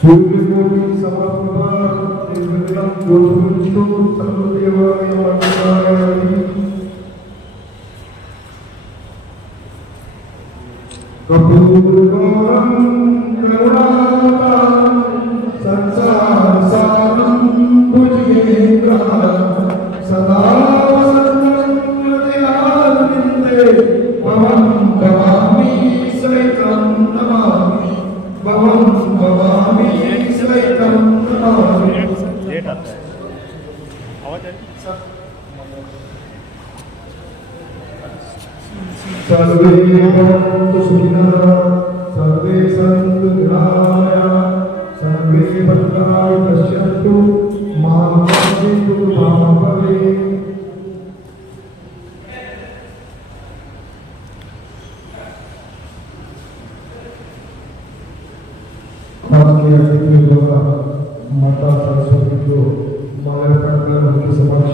सूर्यकोटि समप्रभा निर्विघ्नं कुरु सर्वदेवाय नमः। कपूरगौरं करुणावतारं संसारसारं भुजगेन्द्रं सदा वसन्तं हृदयारविन्दे भवं भवामि सहितं नमामि भवं भवामि सहितं नमामि। सर्वे भवन्तु सुखिनः सर्वे सन्तु निरामयाः सर्वे भद्राणि पश्यन्तु मा कश्चित् दुःखं भवेत्। माननीय अतिथि माता सरस्वती को माल्यार्पण कर उनके समक्ष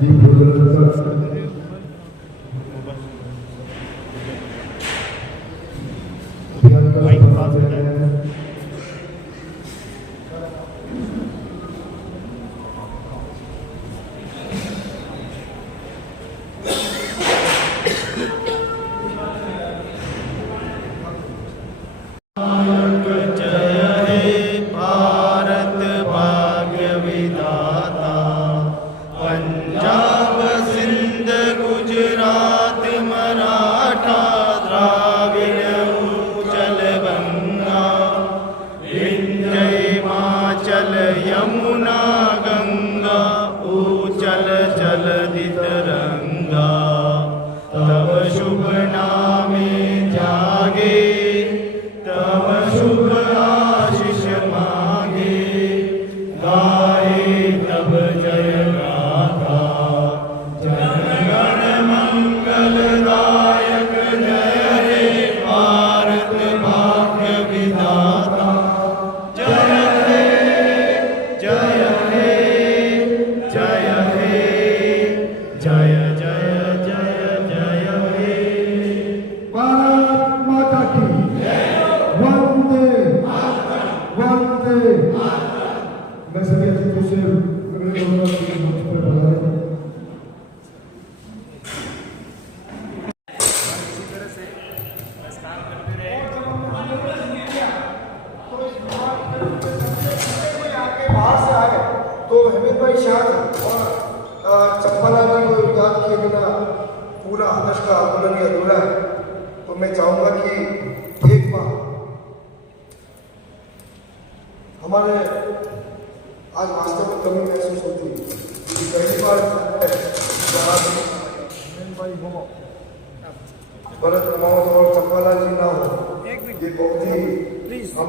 दीप प्रज्वलन करते हैं। यमुना गंगा ऊचल जलधि तरंगा तब शुभ नामे जागे तब शुभ आशीष मांगे गाए तब जय गाथा जनगण मंगलदायक जय हे भारत भाग्य विधाता जय हे जय हे जय हे जय जय जय जय हे। भारत माता की वंदे वंदे। मैं सभी अतिथियों से अगले मंच पर बुला रहा हूं। तो हेमंत भाई शाह और चंपाला जी को याद किए बिना पूरा आदर्श का आंदोलन ही अधूरा है। तो मैं चाहूंगा कि एक बार हमारे आज वास्तव में कमी महसूस होती है कि पहली बार हेमंत भाई हो भरत कमावत और चंपाला जी ना हो, ये बहुत ही हम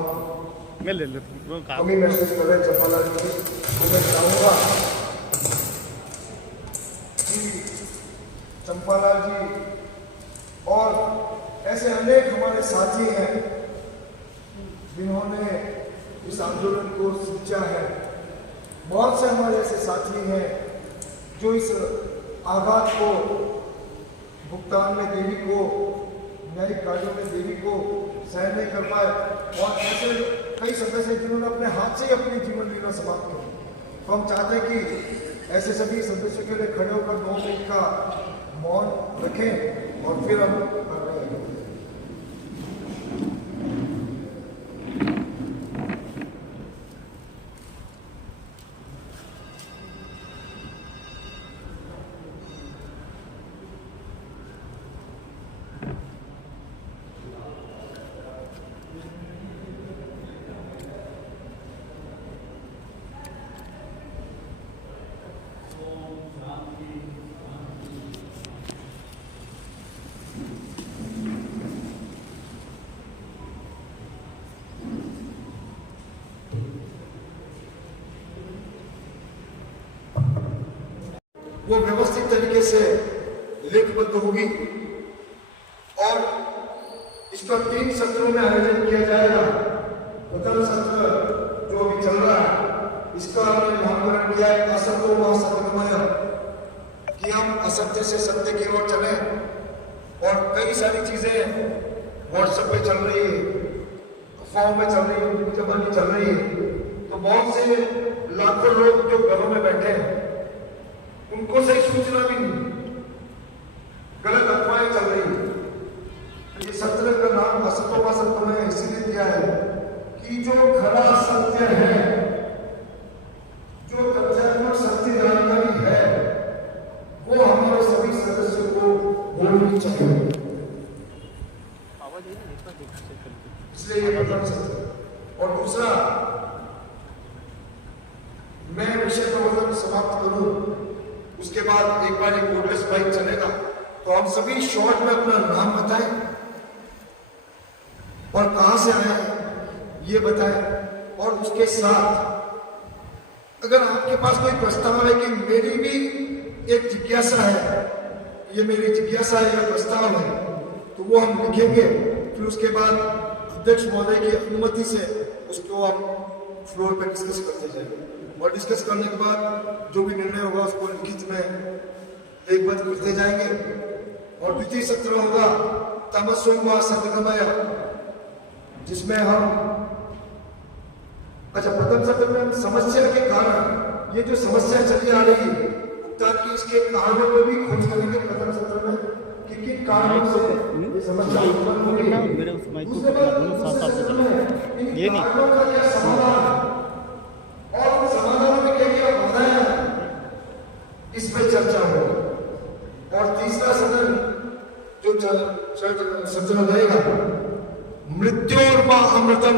कमी महसूस कर रहे हैं चंपाला जी की। तो मैं चाहूँगा कि चंपाला जी और ऐसे अनेक हमारे साथी हैं जिन्होंने इस आंदोलन को सींचा है। बहुत से हमारे ऐसे साथी हैं जो इस आघात को भुगतान में देवी को न्यायिक कार्यों में देवी को सहन नहीं कर पाए और ऐसे कई सदस्य जिन्होंने अपने हाथ से ही अपनी जीवन लीला समाप्त की। तो हम चाहते हैं कि ऐसे सभी सदस्यों के लिए खड़े होकर 2 मिनट का मौन रखें और फिर हम वो व्यवस्थित तरीके से लेखबद्ध होगी और इसका 3 सत्रों में आयोजन किया जाएगा। प्रथम सत्र जो अभी चल रहा है इसका हमने नामकरण किया है असत्यो व सत्यमय, कि हम असत्य से सत्य की ओर चलें और कई सारी चीजें व्हाट्सएप पे चल रही है, अफवाहों में चल रही है, जबानी चल रही है, तो बहुत से लाखों लोग जो घरों में बैठे हैं उनको सही सूचना भी नहीं, गलत अफवाहें चल रही है। ये सत्र का नाम असत्यों का सत्य में इसीलिए दिया है कि जो खरा सत्य है, जो तथ्यात्मक सत्य जानकारी है, वो हमारे सभी सदस्यों को बोलनी चाहिए। इसलिए ये प्रथम सत्र। और दूसरा, मैं विषय प्रबंधन समाप्त करूं, उसके बाद एक बार एक कोडलेस बाइक चलेगा, तो हम सभी शॉर्ट में अपना नाम बताएं और कहां से आए ये बताएं, और उसके साथ अगर आपके पास कोई प्रस्ताव है कि मेरी भी एक जिज्ञासा है, ये मेरी जिज्ञासा है या प्रस्ताव है, तो वो हम लिखेंगे। फिर उसके बाद अध्यक्ष महोदय की अनुमति से उसको हम फ्लोर पे डिस्कस करते जाएंगे, और डिस्कस करने के बाद जो भी निर्णय होगा उसको लिखित में लेखबद्ध करते जाएंगे। और द्वितीय सत्र होगा तमस्वंग सदगमय, जिसमें हम प्रथम सत्र में समस्या के कारण, ये जो समस्या चली आ रही है ताकि इसके कारणों को भी खोज करेंगे प्रथम सत्र में कि किन कारणों से ये समस्या उत्पन्न हो रही है। दूसरे बात ये नहीं का क्या समाधान और उन समाधानों में क्या क्या बाधाएं, इस पर चर्चा होगी। और तीसरा सदन जो सत्र रहेगा, मृत्योर्मा अमृतम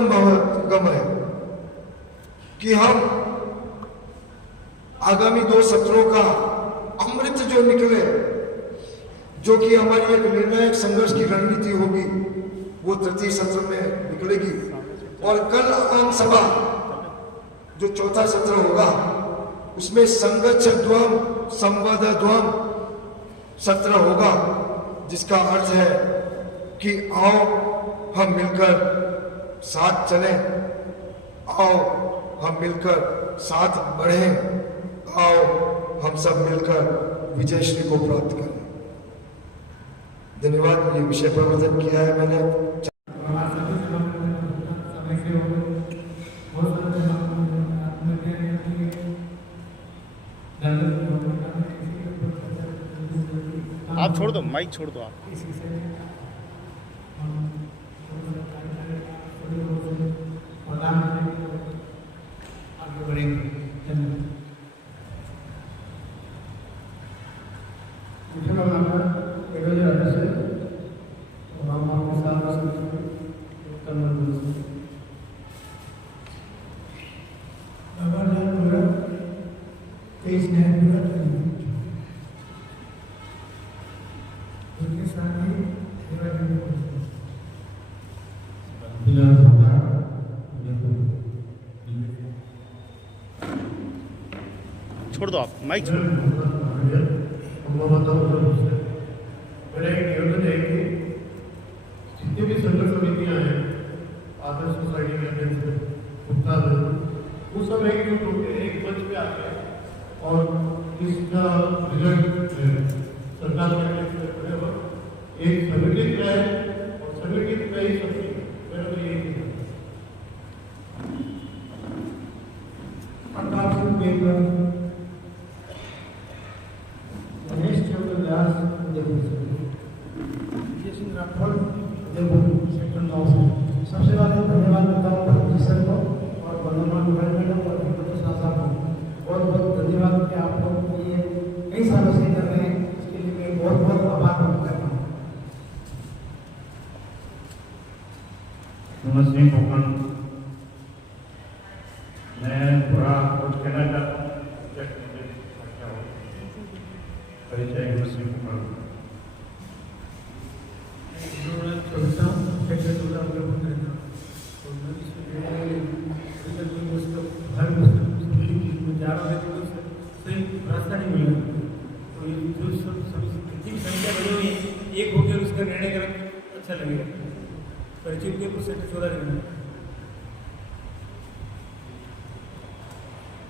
गमय, कि हम आगामी 2 सत्रों का अमृत जो निकले, जो कि हमारी एक निर्णायक संघर्ष की रणनीति होगी, वो तृतीय सत्र में निकलेगी। और कल आम सभा जो चौथा सत्र होगा, उसमें संघर्ष द्वम संवाद द्वम सत्र होगा, जिसका अर्थ है कि आओ हम मिलकर साथ चलें, आओ हम मिलकर साथ बढ़ें, आओ हम सब मिलकर विजय श्री को प्राप्त करें। धन्यवाद। ये विषय प्रबंधन किया है मैंने। आप छोड़ दो, माइक छोड़ दो आप। आगे बढ़ेंगे। छोड़ दो आप, माइक छोड़ दो। मेरा एक निवेदन है कि जितनी भी संघर्ष समितियां हैं आदर्श सोसाइटी के अध्यक्ष वो सब एक मंच पे आते हैं और इसका रिजल्ट सरकार के एक संगठित है और संगठित में ही सब मेरा तो यही है। सबसे पहले धन्यवाद देता हूँ प्रोफेसर सर को और बंदरमान मैडम और साहब को बहुत बहुत धन्यवाद कि आप लोग ये कई सालों से कर रहे हैं, इसके लिए मैं बहुत बहुत आभार व्यक्त करता हूँ। नमस्ते कोकण, मैं थोड़ा कुछ कहना चाहता हूँ। परिचय नमस्ते कोकण रास्ता नहीं मिला, तो ये जो जितनी संख्या बनी हुई एक होकर उसका निर्णय करें अच्छा लगेगा। परिचय के कुछ सेट 14 दिन।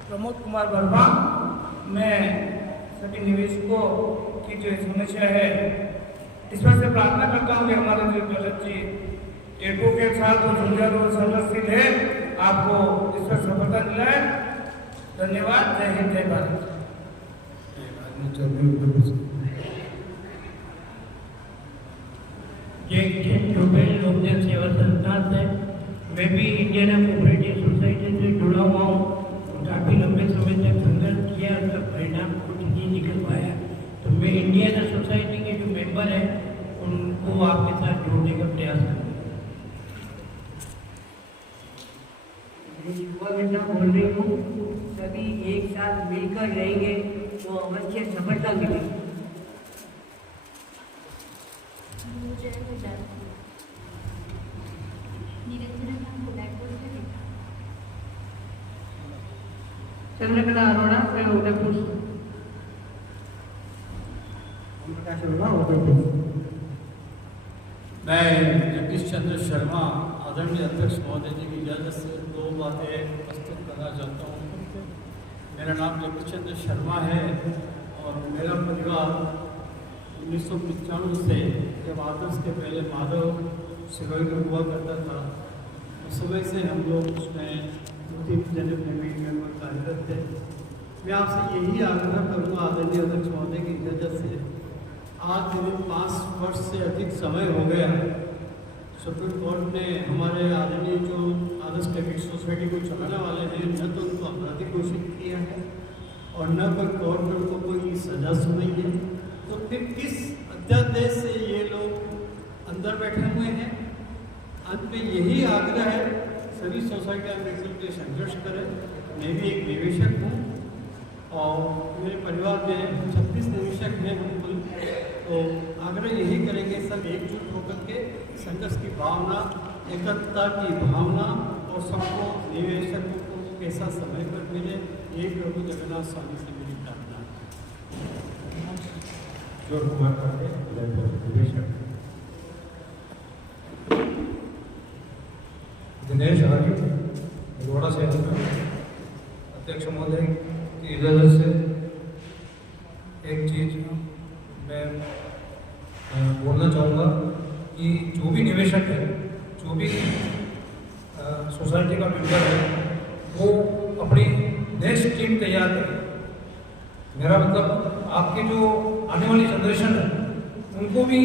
प्रमोद कुमार वर्मा, मैं सभी निवेशकों की जो समस्या है इस पर से प्रार्थना करता हूँ कि हमारे जो जलद जी टेटू के साथ जो सदस्य है आपको इसमें सफलता दिलाए। धन्यवाद। जय हिंद, जय भारत। जय चौबेल लोकजन सेवा संस्थान से मैं भी इंडियन कोऑपरेटिव सोसाइटी से जुड़ा हुआ हूँ। काफ़ी लंबे समय तक संघर्ष किया, उसका परिणाम कुछ नहीं निकल पाया। तो मैं इंडियन सोसाइटी के जो मेंबर हैं उनको आपके साथ जोड़ने का प्रयास करूँगा। युवा नेता बोल रही हूँ, सभी एक साथ मिलकर रहेंगे तो अवश्य सफलता मिलेगी। चंद्रकला अरोड़ा मैं उदयपुर से। मैं जगदीश चंद्र शर्मा आदरणीय अध्यक्ष महोदय जी की इजाज़त से दो बातें प्रस्तुत करना चाहता हूँ। मेरा नाम जगदीश चंद्र शर्मा है और मेरा परिवार 1995 से जब आदर्श के पहले माधव सिवल में हुआ करता था उस समय से हम लोग उसमें 2-3 जने फैमिली मेम्बर कार्यरत थे। मैं आपसे यही आग्रह करूँगा आदरणीय अध्यक्ष महोदय की इजाज़त से, आज करीब 5 वर्ष से अधिक समय हो गया सुप्रीम कोर्ट ने हमारे आदरणीय जो आदर्श कैपिटल सोसाइटी को चलाने वाले हैं न तो उनको अपराधी घोषित किया है और न कोई कोर्ट में उनको कोई सजा सुनाई है। तो फिर किस अध्यादेश से ये लोग अंदर बैठे हुए हैं? अंत में यही आग्रह है सभी सोसाइटियाँ मिलकर के संघर्ष करें। मैं भी एक निवेशक हूँ और मेरे परिवार में 36 निवेशक हैं हम कुल। तो आग्रह यही करेंगे सब एकजुट होकर के संघर्ष की भावना, एकता की भावना और सबको निवेशकों को कैसा समय पर मिले, ये प्रभु जगन्नाथ स्वामी से मेरी प्रार्थना है। दिनेश आर्य रोड़ा से अध्यक्ष महोदय की इजाज़त से एक चीज़ मैं बोलना चाहूँगा कि जो भी निवेशक है, जो भी सोसाइटी का मेंबर है, वो अपनी नेक्स्ट टीम तैयार करें। मेरा मतलब आपके जो आने वाली जनरेशन है उनको भी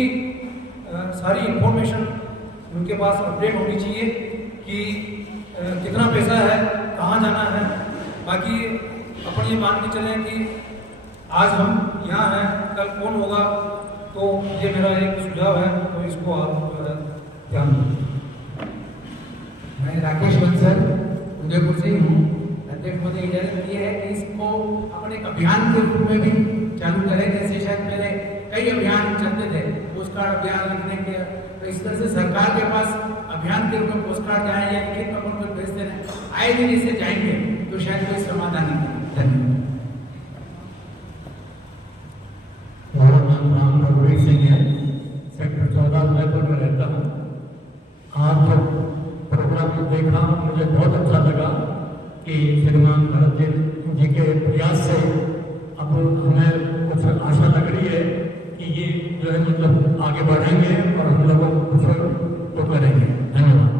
सारी इंफॉर्मेशन उनके पास अपडेट होनी चाहिए कि कितना पैसा है, कहाँ जाना है। बाकी अपन ये मान के चलें कि आज हम यहाँ हैं, कल कौन होगा, तो ये मेरा एक सुझाव है, तो इसको आप ध्यान दें। मैं राकेश बंसल उदयपुर से हूँ। अध्यक्ष मुझे इजाज़त दी है कि इसको अपने एक अभियान के रूप में भी चालू करें। जैसे शायद मेरे कई अभियान चलते थे, पोस्ट कार्ड अभियान लिखने के, तो इस तरह से सरकार के पास अभियान के रूप में पोस्ट कार्ड जाए या लिखित में अपन को भेजते रहे। आए दिन इससे जाएंगे तो शायद कोई समाधान नहीं। मेरा नाम राम रघुवीर सिंह है, सेक्टर 14 उदयपुर में रहता हूँ। आज जब प्रोग्राम को देखा मुझे बहुत अच्छा लगा कि श्रीमान भरत जी के प्रयास से अब हमें कुछ आशा लग रही है कि ये जो है मतलब आगे बढ़ेंगे और हम लोगों को कुछ तो करेंगे। धन्यवाद।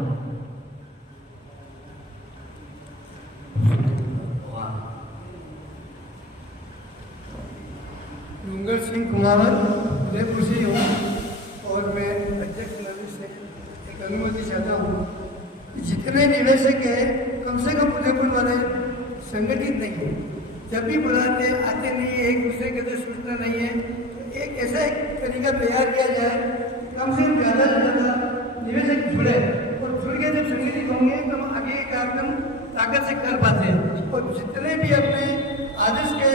डूंगर सिंह कुमावत उदयपुर से हूँ और मैं अध्यक्ष नवी से एक अनुमति चाहता हूँ। जितने निवेशक हैं कम से कम उदयपुर वाले संगठित नहीं है। जब भी बुलाते आते नहीं है, एक दूसरे के तो सूचना नहीं है, तो एक ऐसा एक तरीका तैयार किया जाए कम से कम ज़्यादा से ज़्यादा निवेशक जुड़े और जुड़ के जब संगठित होंगे तो हम आगे कार्यक्रम ताकत से कर पाते हैं। और जितने भी अपने आदर्श के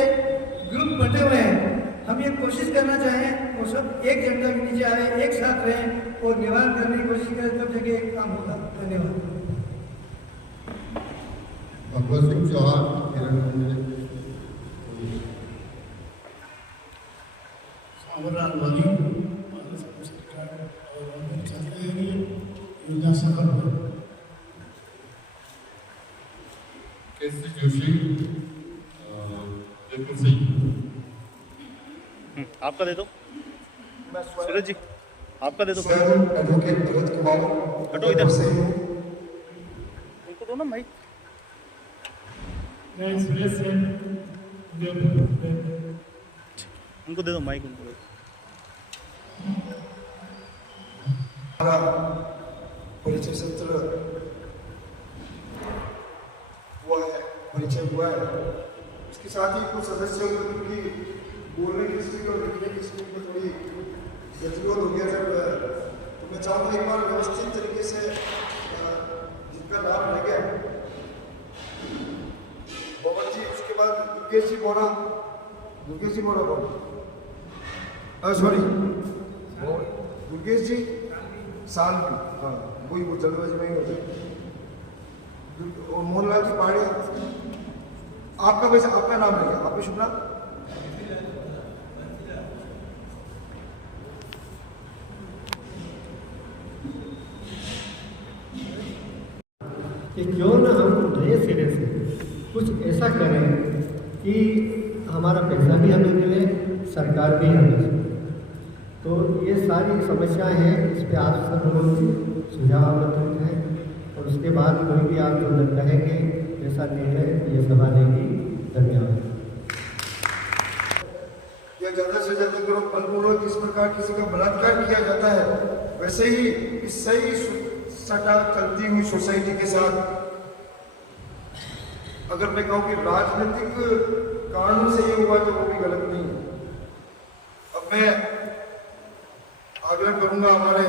ग्रुप बटे हुए हैं, हम ये कोशिश करना चाहें वो सब एक झंडा के नीचे आए, एक साथ रहें और निवारण करने की कोशिश करें, तब जगह एक काम होगा। धन्यवाद। भगवत सिंह चौहान सावरलाल वाली योजना सफल हो। केसी जोशी जयपुर से। आपका दे दो सूरज जी, आपका दे दो। सर एडवोकेट भरत कुमार हटो इधर से हूँ। उनको दो ना माइक। उनको दे दो माइक उनको दे दो। हमारा परिचय सत्र हुआ है। इसके साथ ही कुछ सदस्यों को उनकी बोलने की स्पीड और लिखने की स्पीड में थोड़ी गतिरोध हो गया जब, तो मैं चाहूँगा एक बार व्यवस्थित तरीके से जिनका नाम रह गया पवन जी, उसके बाद दुर्गेश जी बोला सॉरी दुर्गेश जी साल भी, हाँ वही वो जल्दबाजी में ही होता है। और मोहनलाल जी पहाड़ी, आपका वैसे आपका नाम है क्या? आपका शुभ नाम? कि क्यों ना हम नए सिरे से कुछ ऐसा करें कि हमारा पैसा भी हमें मिले, सरकार भी हमें मिले। तो ये सारी समस्याएं हैं, इस पे आप सब लोगों की सुझाव आमंत्रित हैं और उसके बाद कोई भी आप जो कहेंगे ऐसा निर्णय ये सभा लेगी। धन्यवाद। या ज़्यादा से ज़्यादा करो बलपूर्वक जिस प्रकार किसी का बलात्कार किया जाता है, वैसे ही इस सही सटा चलती हुई सोसाइटी के साथ अगर मैं कहूँ कि राजनीतिक कारणों से ये हुआ तो वो भी गलत नहीं है। अब मैं आग्रह करूंगा हमारे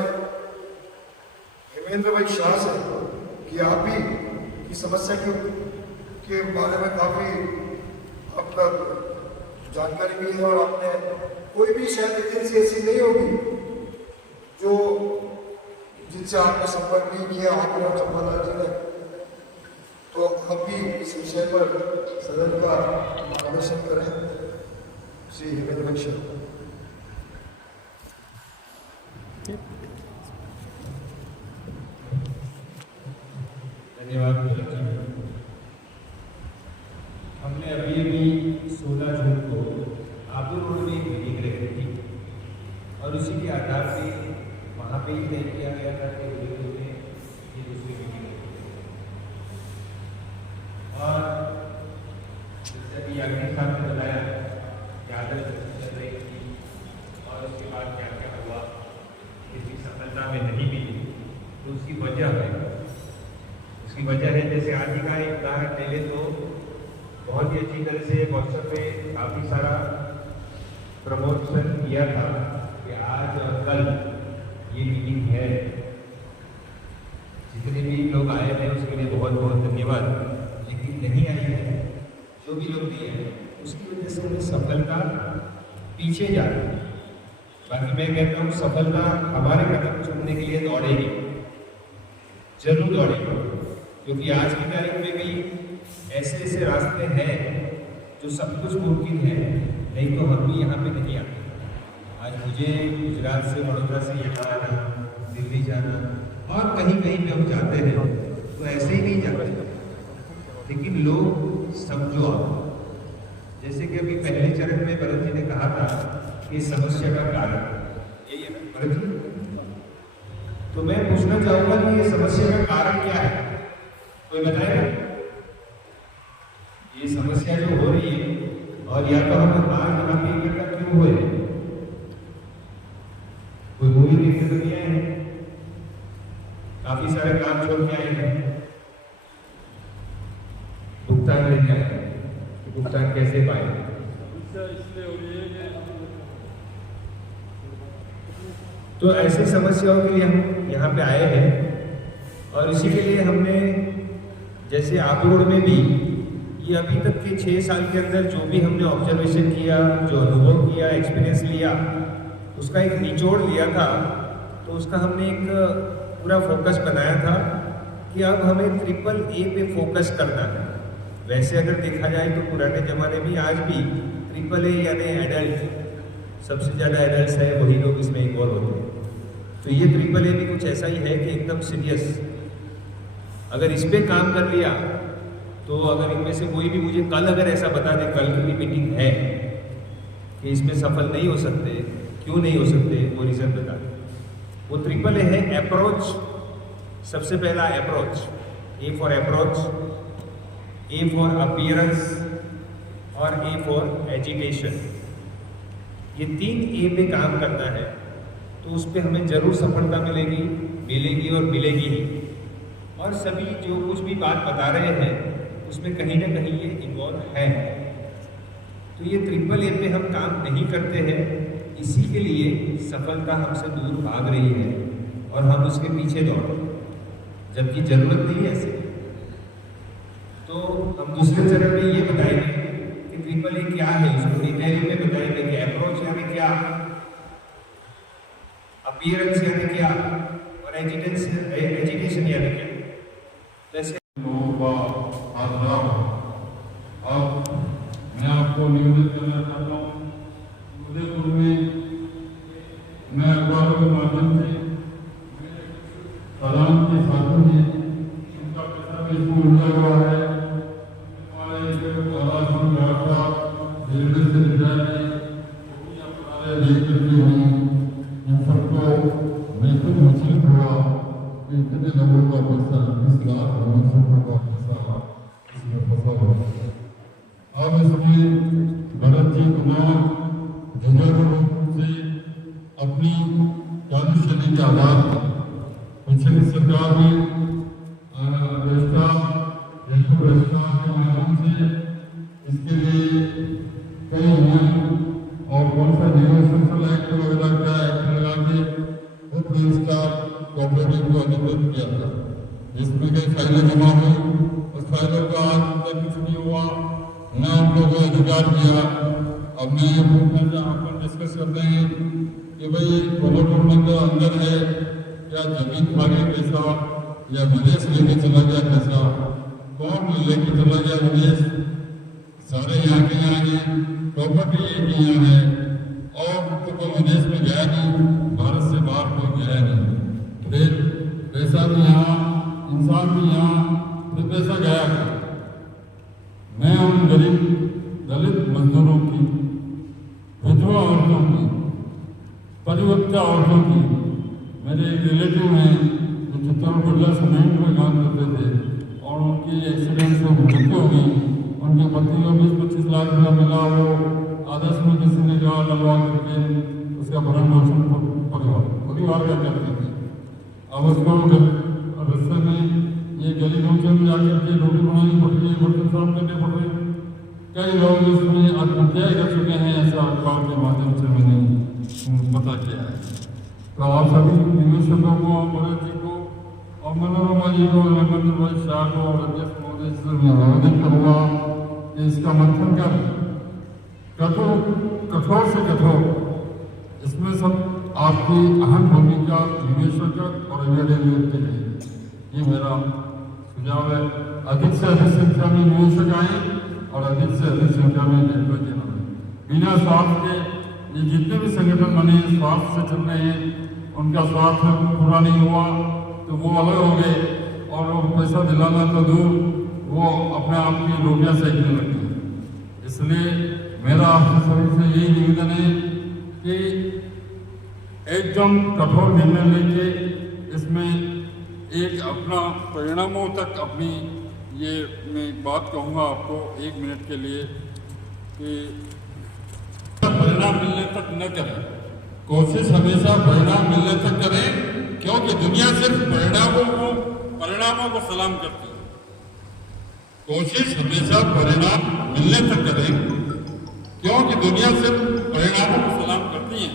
हेमेंद्र भाई शाह से कि आप भी की समस्या के बारे में काफ़ी आपका जानकारी भी है और आपने कोई भी शायद एजेंसी ऐसी नहीं होगी जो जिनसे आपने संपर्क नहीं किया, आपने और चंपालाल जी ने, तो हम भी इस विषय पर सदन का मार्गदर्शन करें। श्री हेमेंद्र भाई शाह। धन्यवाद। हमने अभी 16 जून को आबू रोड में एक मीटिंग रखी थी और उसी के आधार पे वहाँ पे ही तय किया गया था कि उदयपुर में ये दूसरी मीटिंग रखी और जैसे अभी याग्निक साहब ने बताया कि आदर्श चल रही थी और उसके बाद क्या क्या हुआ, किसी सफलता में नहीं मिली, तो उसकी वजह है जैसे आज ही का एक उदाहरण ले ले तो बहुत ही अच्छी तरह से व्हाट्सएप पे काफ़ी सारा प्रमोशन किया था कि आज और कल ये मीटिंग है। जितने भी लोग आए हैं उसके लिए बहुत बहुत धन्यवाद। लेकिन नहीं आई है, जो भी लोग नहीं आए उसकी वजह से हमें सफलता पीछे जा रही है। बाकी मैं कहता हूँ सफलता हमारे कदम चूमने के लिए दौड़ेगी, जरूर दौड़ेगी, क्योंकि आज की तारीख में भी ऐसे ऐसे रास्ते हैं जो सब कुछ मुमकिन है, नहीं तो हम भी यहाँ पे नहीं आते। आज मुझे गुजरात से, वडोदरा से यहाँ आना, दिल्ली जाना और कहीं कहीं पे हम जाते हैं तो ऐसे ही नहीं जाते, लेकिन लोग समझो आप। जैसे कि अभी पहले चरण में भरत जी ने कहा था कि समस्या का कारण यही है भरत जी, तो मैं पूछना चाहूँगा कि ये समस्या का कारण क्या है, कोई बताएगा? ये समस्या जो हो रही है और या तो हम आज यहाँ पे इकट्ठा क्यों हुए, कोई मूवी देखने तो नहीं आए हैं, काफी सारे काम छोड़ के आए हैं, भुगतान लेके आए हैं, तो भुगतान कैसे पाए? तो ऐसी समस्याओं के लिए हम यहाँ पे आए हैं और इसी के लिए हमने जैसे आबू रोड में भी ये अभी तक के 6 साल के अंदर जो भी हमने ऑब्जर्वेशन किया, जो अनुभव किया, एक्सपीरियंस लिया, उसका एक निचोड़ लिया था। तो उसका हमने एक पूरा फोकस बनाया था कि अब हमें AAA पे फोकस करना है। वैसे अगर देखा जाए तो पुराने ज़माने में आज भी AAA यानी एडल्ट, सबसे ज़्यादा एडल्ट है वही लोग इसमें इन्वॉल्व होते हैं। तो ये AAA भी कुछ ऐसा ही है कि एकदम सीरियस, अगर इस पर काम कर लिया तो अगर इनमें से कोई भी मुझे कल अगर ऐसा बता दे कल की भी मीटिंग है कि इसमें सफल नहीं हो सकते, क्यों नहीं हो सकते, वो रीज़न बता दे। वो AAA है अप्रोच सबसे पहला approach, A for approach, A for appearance और ए फॉर एजिटेशन। ये 3 ए पे काम करना है तो उस पर हमें जरूर सफलता मिलेगी और मिलेगी ही। और सभी जो कुछ भी बात बता रहे हैं उसमें कहीं ना कहीं ये इन्वॉल्व है। तो ये ट्रिपल ए पे हम काम नहीं करते हैं, इसी के लिए सफलता हमसे दूर भाग रही है और हम उसके पीछे दौड़ रहे हैं, जबकि जरूरत नहीं है ऐसे। तो हम दूसरे चरण में ये बताएंगे कि ट्रिपल ए क्या है, उसको डिटेल में बताएंगे कि अप्रोच यानी क्या, अपीयरेंस यानी क्या और एजिटेशन यानी क्या। जैसे अब मैं आपको निवेदन करना चाहता हूँ, उदयपुर में मैं अखबारों के माध्यम से सलाम के साथी हैं, उनका पैसा भी इसमें उड़ा हुआ है। हमारे आवासन रेलवे से रिटायर है, देख करके हुई इन सबको मैं खुद विचलित हुआ कि इतने लोगों का पैसा 20 लाख का पैसा इसमें फंसा हुआ है। अब इसमें भरत जी कुमार झुंझुनू रूप से अपनी कार्यशैली के आधार पर पिछली सरकार में के माध्यम से इसके लिए कई नियम और कौन सा नियम सोशल एक्ट वगैरह का एक्ट लगा के कोऑपरेटिव को अधिकृत किया था, जिसमें कई फाइलें जमा हुई। उस फाइलों का आज तक कुछ नहीं हुआ, न हम लोगों को अधिकार किया। अब मैं ये पूछना चाहता डिस्कस करते हैं कि भाई प्रोमोटर मंदिर अंदर है, क्या जमीन खाली पैसा या विदेश लेके चला गया पैसा, कौन लेके चला गया विदेश, सारे यहाँ के यहाँ हैं, प्रॉपर्टी एक यहाँ है और तो कोई विदेश में गया नहीं, भारत से बाहर कोई गया नहीं। फिर पैसा भी यहाँ, इंसान भी यहाँ, फिर पैसा गया क्या? मैं उन गरीब दलित मजदूरों की, विधवा औरतों की, परिवक्ता औरतों की, मेरे एक रिलेटिव हैं जो चित्तौड़ बिरला सीमेंट में काम करते थे और उनकी एक्सीडेंट से मृत्यु हो गई। उनके पति को 20-25 लाख रुपया मिला, वो आदर्श में किसी ने कहा लगवा करके उसका भरण पोषण परिवार का करते थे। अब उसको रस्ते में ये गली गौचे में जाकर के रोटी बनानी पड़ रही है, बर्तन साफ करने पड़ रहे हैं। कई लोग इसमें आत्महत्याएं कर चुके हैं, ऐसा अखबार के माध्यम से मैंने पता किया है। तो आप सभी निवेशकों को, भरत जी को और मनोरमा जी को, हेमंत भाई शाह को और अध्यक्ष महोदय से मैं आवेदन करूँगा कि इसका मंथन कर कठोर से कठोर, इसमें सब आपकी अहम भूमिका निवेशक और व्यक्ति है। ये मेरा सुझाव है। अधिक से अधिक संख्या में निवेशक आए और अधिक से अधिक संख्या में नेटवर्क आए। बिना स्वार्थ के ये जितने भी संगठन बने स्वार्थ से चल रहे हैं, उनका स्वार्थ पूरा नहीं हुआ तो वो अलग हो गए और वो पैसा दिलाना तो दूर, वो अपने आप की रोटियां सेकने लगे। इसलिए मेरा आप सभी से यही निवेदन है कि एकदम कठोर निर्णय लेके इसमें एक अपना परिणामों तक अपनी ये मैं बात कहूँगा आपको 1 मिनट के लिए कि परिणाम मिलने तक न करें, कोशिश हमेशा परिणाम मिलने तक करें, क्योंकि दुनिया सिर्फ परिणामों को सलाम करती है। कोशिश हमेशा परिणाम मिलने तक करें, क्योंकि दुनिया सिर्फ परिणामों को सलाम करती है।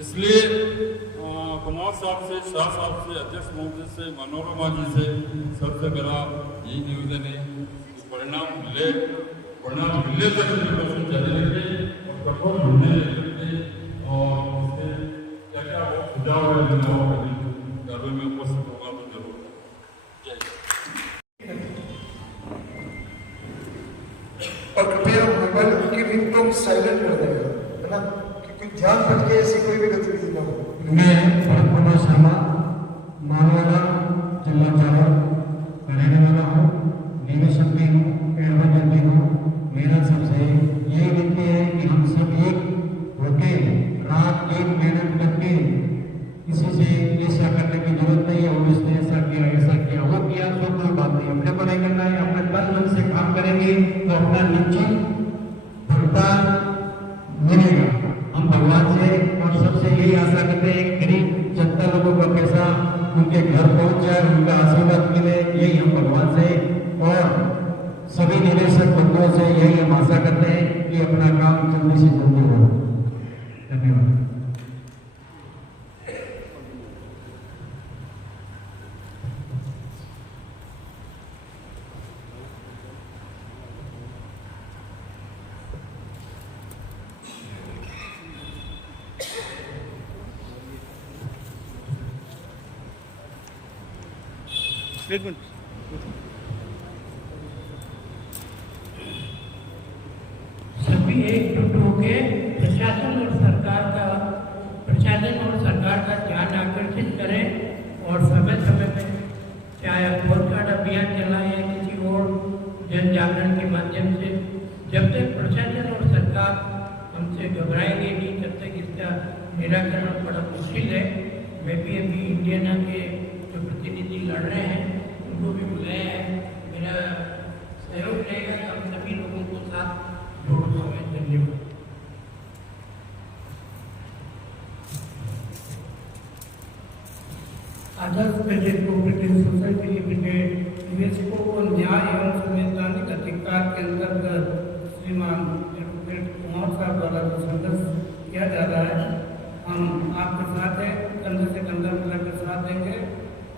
इसलिए कुमार साहब से, शाह साहब से, अध्यक्ष महोदय से, मनोरमा जी से, सबसे मेरा यही निवेदन है कि परिणाम मिलने तक कोशिश जारी रखें और कठोर निर्णय लेके और उससे क्या क्या वो सुझाव है कार्य में उपस्थित होगा तो जरूर। और कृपया मोबाइल की रिंगटोन साइलेंट कर देगा, है ना, कि कोई ध्यान भटके ऐसी कोई भी गतिविधि ना हो। मैं भरत कुमार शर्मा मानवाड़ा जिला झालावाड़ का रहने वाला हूँ, निवेशक भी हूँ, एडवाइजर भी हूँ। मेरा सबसे यही विनती है कि हम सब एक होके रात एक मेहनत करके किसी से ऐसा करने की जरूरत नहीं है और इसने ऐसा किया को नहीं करना है, अपने तन मन से काम करेंगे तो अपना निश्चित भुगतान मिलेगा। हम भगवान से और सबसे यही आशा करते हैं गरीब जनता लोगों का पैसा उनके घर पहुंच जाए, उनका आशीर्वाद मिले, यही हम भगवान से और सभी निवेशक बंधुओं से यही हम आशा करते हैं कि अपना काम जल्दी से जल्दी हो। धन्यवाद। एक मिनट। सभी एकजुट होकर प्रशासन और सरकार का ध्यान आकर्षित करें और समय समय पे चाहे पोस्ट कार्ड अभियान चलाएं या किसी और जन जागरण के माध्यम से, जब तक प्रशासन और सरकार हमसे घबराएंगे नहीं तब तक इसका निराकरण बड़ा मुश्किल है। मैं भी अभी इंडियाना के जो प्रतिनिधि लड़ रहे हैं उनको भी बुलाया है, मेरा सहयोग रहेगा कि हम सभी लोगों को साथ जोड़ना है। धन्यवाद। आदर्श पेटेंट कोऑपरेटिव सोसाइटी लिमिटेड निवेशकों को न्याय एवं संवैधानिक अधिकार के अंतर्गत श्रीमान एडवोकेट कुमार साहब द्वारा जो संघर्ष किया जा रहा है, हम आपके साथ हैं, कंधे से कंधा मिलाकर साथ देंगे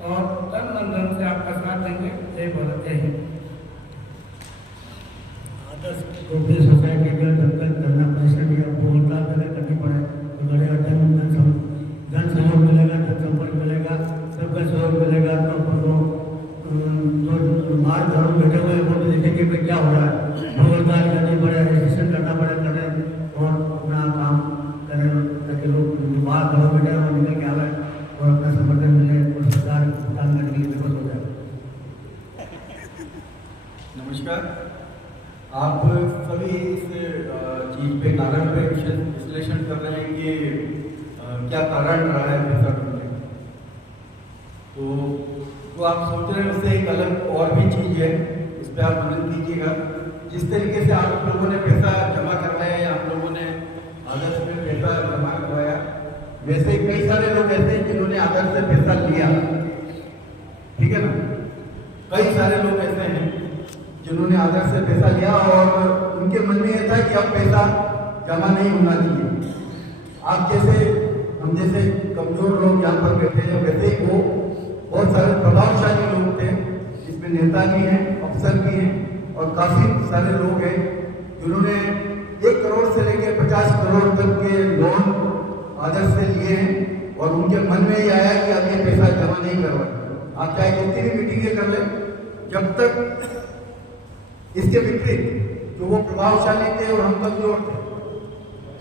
और तन मन धन से आपका साथ देंगे। जय भारत, जय हिंद। आदर्श कोऑपरेटिव सोसाइटी का जब तक धरना परिषद या बोलता करनी पड़े तो बड़े धन सहयोग मिलेगा, धन संपर्क मिलेगा, सबका सहयोग मिलेगा तो अपन लोग जो बाहर घरों बैठे हुए हैं वो भी देखेंगे कि क्या हो रहा है। हड़ताल करनी पड़े, रजिस्ट्रेशन करना पड़े, करें और अपना काम करें ताकि लोग बाहर घरों बैठे हैं वो निकल के आवे और अपना समर्थन मिले और सरकार काम करने की जरूरत हो जाए। नमस्कार। आप सभी इस चीज़ पे कारण पे विश्लेषण कर रहे हैं कि क्या कारण रहा है पैसा डूबने का। तो आप सोच रहे हैं उससे एक अलग और भी चीज़ है, उस पर आप मनन कीजिएगा। जिस तरीके से आप लोगों ने पैसा जमा करवाया या आप लोगों ने आदर्श में पैसा जमा करवाया, वैसे कई सारे लोग ऐसे हैं जिन्होंने आदर्श से पैसा लिया, ठीक है ना। कई सारे लोग ऐसे हैं जिन्होंने आदर्श से पैसा लिया और उनके मन में यह था कि अब पैसा जमा नहीं होना चाहिए। आप जैसे हम जैसे कमजोर लोग यहाँ पर बैठे हैं वैसे ही वो बहुत सारे प्रभावशाली लोग थे, जिसमें नेता भी हैं, अफसर भी हैं और काफी सारे लोग हैं जिन्होंने 1 करोड़ से लेकर 50 करोड़ तक के लोन आदर्श से लिए हैं और उनके मन में ये आया कि अब ये पैसा जमा नहीं करवाए। आप चाहे कितनी भी मीटिंगें कर लें, जब तक इसके विपरीत जो वो प्रभावशाली थे और हम कमजोर थे,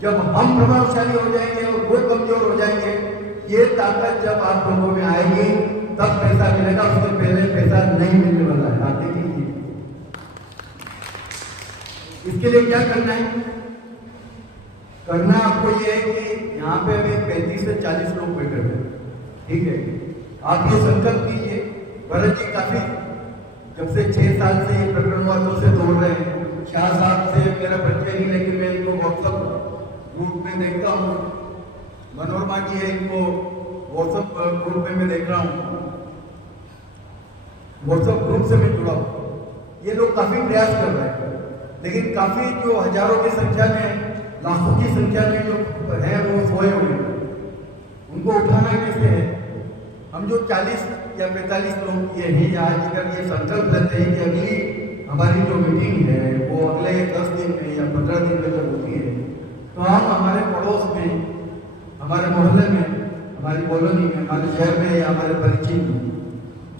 जब हम प्रभावशाली हो जाएंगे और वो कमजोर हो जाएंगे, ये ताकत जब आप लोगों में आएगी तब पैसा मिलेगा, उसके पहले पैसा नहीं मिलने वाला है। आप देख लीजिए। इसके लिए क्या करना है? करना आपको ये है कि यहाँ पे अभी 35 से 40 लोग बैठे हुए, ठीक है। आप ये संकल्प कीजिए। भरत जी काफी जब से 6 साल से ये प्रकरणवादों से दौड़ रहे हैं, 4 साल से मेरा परिचय नहीं, लेकिन मैं इनको व्हाट्सअप ग्रुप में देखता हूँ। मनोरमा जी है, इनको व्हाट्सएप ग्रुप में मैं देख रहा हूँ, व्हाट्सएप ग्रुप से मैं जुड़ा हूँ। ये लोग काफी प्रयास कर रहे हैं, लेकिन काफी जो हजारों की संख्या में, लाखों की संख्या में जो है वो सोए हुए हैं, उनको उठाना कैसे है? हम जो 40 या 45 लोग ये हैं आज, अगर ये संकल्प लेते हैं कि अगली हमारी जो मीटिंग है वो अगले 10 दिन में या 15 दिन में जब होती है, तो हम हमारे पड़ोस में, हमारे मोहल्ले में, हमारी कॉलोनी में, हमारे शहर में या हमारे परिचित में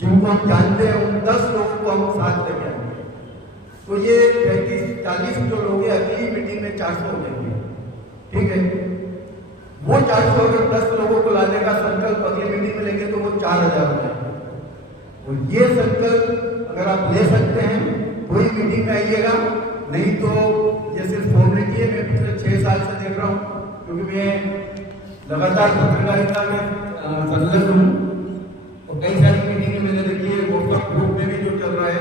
जिनको हम जानते हैं उन 10 लोगों को हम साथ लेके आएंगे। तो ये 35-40 जो लोग हैं अगली मीटिंग में 400 हो जाएंगे, ठीक है। वो 400 अगर 10 लोगों को लाने का संकल्प अगली मीटिंग में लेंगे तो वो 4000 हो जाएंगे। और ये संकल्प अगर आप ले सकते हैं कोई मीटिंग में आइएगा, नहीं तो ये सिर्फ फॉर्मेलिटी है। मैं पिछले 6 साल से देख रहा हूँ, क्योंकि मैं लगातार पत्रकारिता में संलग्न हूँ और कई सारी मीटिंगें मैंने देखी है। व्हाट्सएप ग्रुप में भी जो चल रहा है